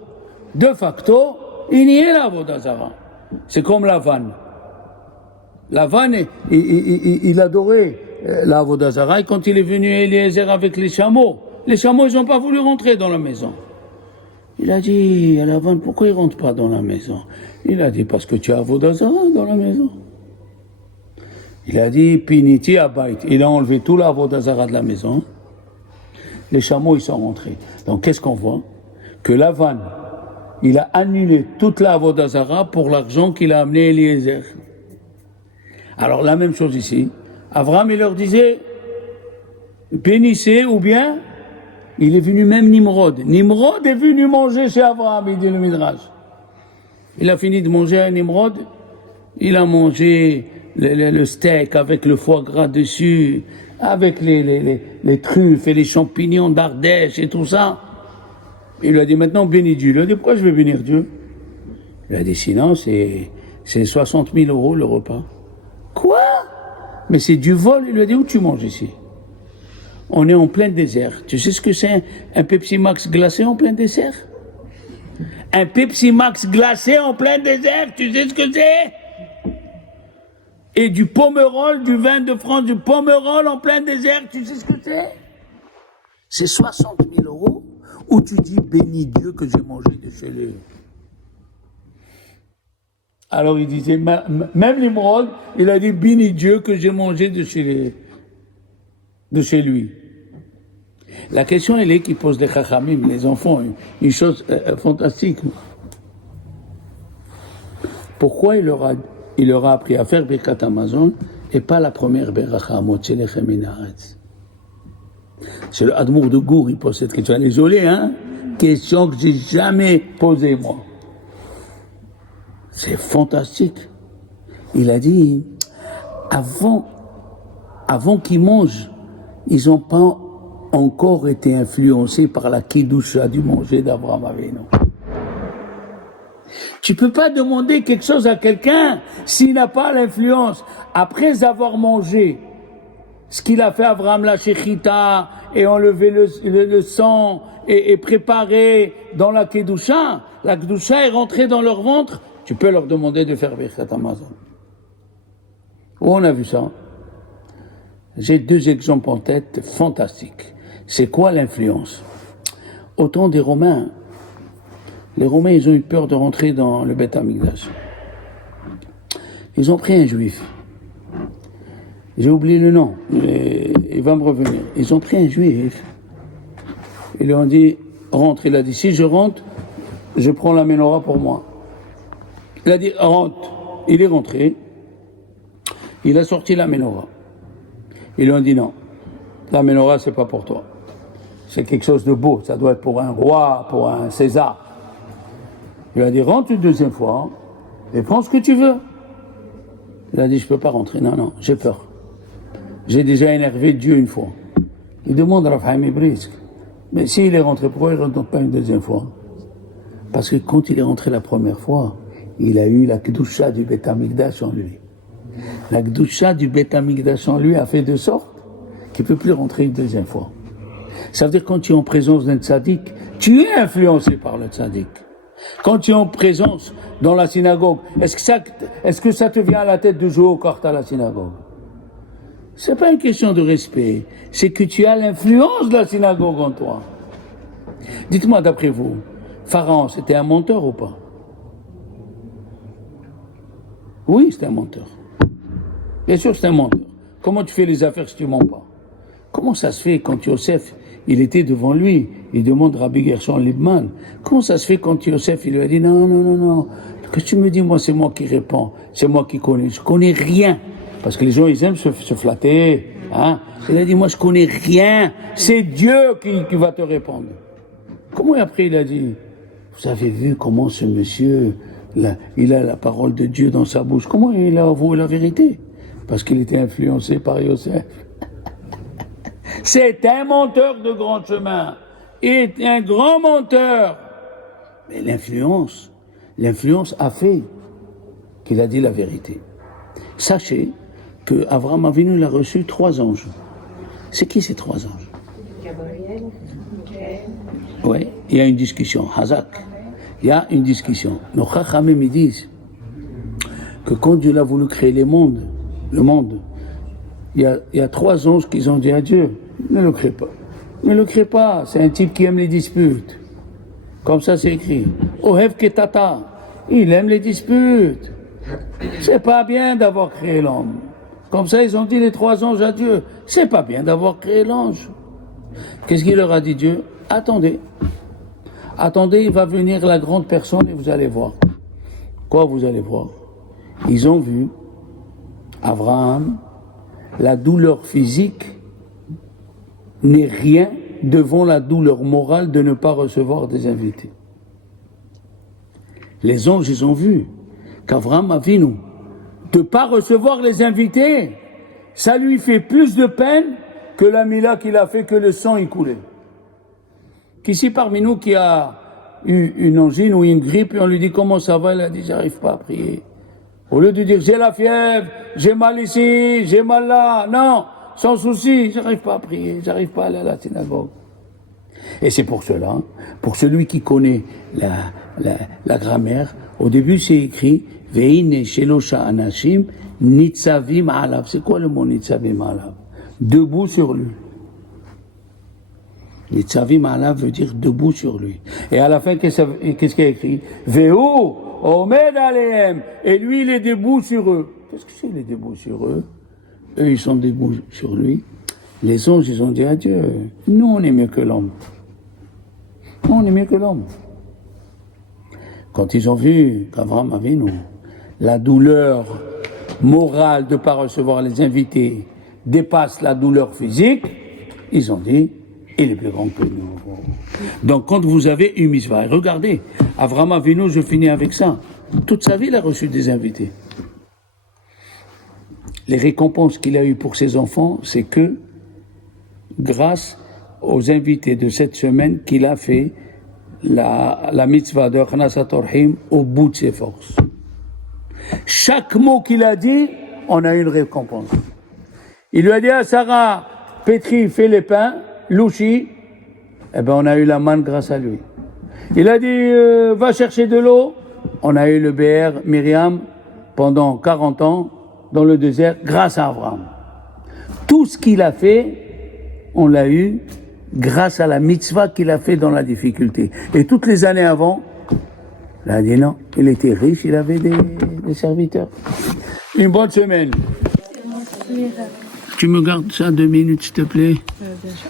De facto, il niait la Avodah Zara. C'est comme la vanne. La vanne, il adorait la Avodah Zara, et quand il est venu Eliezer avec les chameaux, ils n'ont pas voulu rentrer dans la maison. Il a dit à la vanne, pourquoi ils ne rentrent pas dans la maison? Il a dit, parce que tu as Avodah Zara dans la maison. Il a dit, Piniti Abayit. Il a enlevé tout la Avodah Zara de la maison. Les chameaux, ils sont rentrés. Donc, qu'est-ce qu'on voit? Que la vanne, il a annulé toute la Avodah Zara pour l'argent qu'il a amené Eliezer. Alors, la même chose ici. Abraham, il leur disait, bénissez, ou bien, il est venu même Nimrod. Nimrod est venu manger chez Abraham, il dit le Midrash. Il a fini de manger à Nimrod. Il a mangé le steak avec le foie gras dessus, avec les truffes et les champignons d'Ardèche et tout ça. Il lui a dit, maintenant, bénis Dieu. Il lui a dit, pourquoi je vais bénir Dieu? Il a dit, sinon, c'est 60 000 € le repas. Quoi? Mais c'est du vol. Il lui a dit, où tu manges ici? On est en plein désert. Tu sais ce que c'est un Pepsi Max glacé en plein désert? Un Pepsi Max glacé en plein désert, tu sais ce que c'est? Et du Pomerol, du vin de France, du Pomerol en plein désert, tu sais ce que c'est? C'est 60 000 euros ou tu dis bénis Dieu que j'ai mangé de chez lui. Alors il disait, même l'Imrod, il a dit bénis Dieu que j'ai mangé de chez lui. La question elle est qui pose les chachamim, les enfants, une chose fantastique. Pourquoi il leur a appris à faire Birkat Hamazon et pas la première Beracha Motze Lechem Min Haaretz? C'est le Admour de Gour, il pose cette question. Désolé, hein? Question que j'ai jamais posée, moi. C'est fantastique. Il a dit, avant qu'ils mangent, ils n'ont pas encore été influencés par la Kiddusha du manger d'Abraham Avinu. Tu peux pas demander quelque chose à quelqu'un s'il n'a pas l'influence. Après avoir mangé ce qu'il a fait Abraham, la Shechita, et enlever le sang, et préparer dans la Kedusha est rentrée dans leur ventre, tu peux leur demander de faire Birkat Hamazon. Où on a vu ça? J'ai 2 exemples en tête fantastiques. C'est quoi l'influence? Au temps des Romains, les Romains, ils ont eu peur de rentrer dans le Beth Amikdash. Ils ont pris un juif. J'ai oublié le nom, il va me revenir. Ils ont pris un juif. Ils lui ont dit, rentre. Il a dit, si je rentre, je prends la menorah pour moi. Il a dit, rentre. Il est rentré. Il a sorti la menorah. Ils lui ont dit, non, la menorah, c'est pas pour toi. C'est quelque chose de beau. Ça doit être pour un roi, pour un César. Il a dit, rentre une 2e fois et prends ce que tu veux. Il a dit, je peux pas rentrer. Non, j'ai peur. J'ai déjà énervé Dieu une fois. Il demande à Rav Chaim Brisk, mais s'il est rentré, pourquoi il ne rentre pas une 2e fois? Parce que quand il est rentré la première fois, il a eu la Kedusha du Beth Amikdash en lui. La Kedusha du Beth Amikdash en lui a fait de sorte qu'il ne peut plus rentrer une 2e fois. Ça veut dire que quand tu es en présence d'un tzaddik, tu es influencé par le tzaddik. Quand tu es en présence dans la synagogue, est-ce que ça te vient à la tête de jouer aux cartes à la synagogue? C'est pas une question de respect, c'est que tu as l'influence de la synagogue en toi. Dites-moi d'après vous, Pharaon, c'était un menteur ou pas? Oui, c'était un menteur. Bien sûr, c'est un menteur. Comment tu fais les affaires si tu mens pas? Comment ça se fait quand Yosef, il était devant lui, il demande Rabbi Gershon Liebman, comment ça se fait quand Yosef, il lui a dit non, que tu me dis, moi c'est moi qui réponds, c'est moi qui connais, je connais rien. Parce que les gens, ils aiment se flatter, hein. Il a dit, moi je connais rien, c'est Dieu qui va te répondre. Comment après il a dit, vous avez vu comment ce monsieur, il a la parole de Dieu dans sa bouche, comment il a avoué la vérité? Parce qu'il était influencé par Yosef. C'est un menteur de grand chemin. Il est un grand menteur. Mais l'influence a fait qu'il a dit la vérité. Sachez que Abraham Avinu l'a reçu 3 anges. C'est qui ces 3 anges? Gabriel, Michael. Oui, il y a une discussion. Hazak. Il y a une discussion. Nos chachamim me disent que quand Dieu a voulu créer le monde, il y a 3 anges qui ont dit à Dieu, ne le crée pas. Ne le crée pas, c'est un type qui aime les disputes. Comme ça c'est écrit. Ohev ketata, il aime les disputes. C'est pas bien d'avoir créé l'homme. Comme ça ils ont dit les 3 anges à Dieu, c'est pas bien d'avoir créé l'ange. Qu'est-ce qu'il leur a dit Dieu? Attendez, il va venir la grande personne et vous allez voir. Quoi vous allez voir? Ils ont vu Abraham, la douleur physique n'est rien devant la douleur morale de ne pas recevoir des invités. Les anges, ils ont vu qu'Abraham Avinu, de ne pas recevoir les invités, ça lui fait plus de peine que la mila qu'il a fait, que le sang y coulait. Qu'ici parmi nous qui a eu une angine ou une grippe et on lui dit comment ça va, il a dit j'arrive pas à prier. Au lieu de dire j'ai la fièvre, j'ai mal ici, j'ai mal là, non, sans souci, j'arrive pas à prier, j'arrive pas à aller à la synagogue. Et c'est pour cela, pour celui qui connaît la grammaire, au début c'est écrit Veine Shelosha Anashim Nitzavim Alav. C'est quoi le mot Nitzavim Alav? Debout sur lui. Nitzavim alav veut dire debout sur lui. Et à la fin, qu'est-ce qu'il y a écrit? Vehu omed alehem. Et lui, il est debout sur eux. Qu'est-ce que c'est, il est debout sur eux? Eux, ils sont debout sur lui. Les anges, ils ont dit à Dieu, nous, on est mieux que l'homme. Nous, on est mieux que l'homme. Quand ils ont vu qu'Abraham avait nous, la douleur morale de ne pas recevoir les invités dépasse la douleur physique, ils ont dit, il est plus grand que nous. Donc quand vous avez une mitzvah, regardez, Avraham Avinu, je finis avec ça, toute sa vie il a reçu des invités. Les récompenses qu'il a eues pour ses enfants, c'est que grâce aux invités de cette semaine qu'il a fait la mitzvah de Khnasat Orhim au bout de ses forces. Chaque mot qu'il a dit, on a eu une récompense. Il lui a dit à Sarah, Pétri, fais les pains, Louchi, eh ben on a eu la manne grâce à lui. Il a dit, va chercher de l'eau, on a eu le BR Myriam pendant 40 ans dans le désert grâce à Abraham. Tout ce qu'il a fait, on l'a eu grâce à la mitzvah qu'il a fait dans la difficulté. Et toutes les années avant, il a dit non, il était riche, il avait des serviteurs. Une bonne semaine. Tu me gardes ça 2 minutes, s'il te plaît? Bien sûr.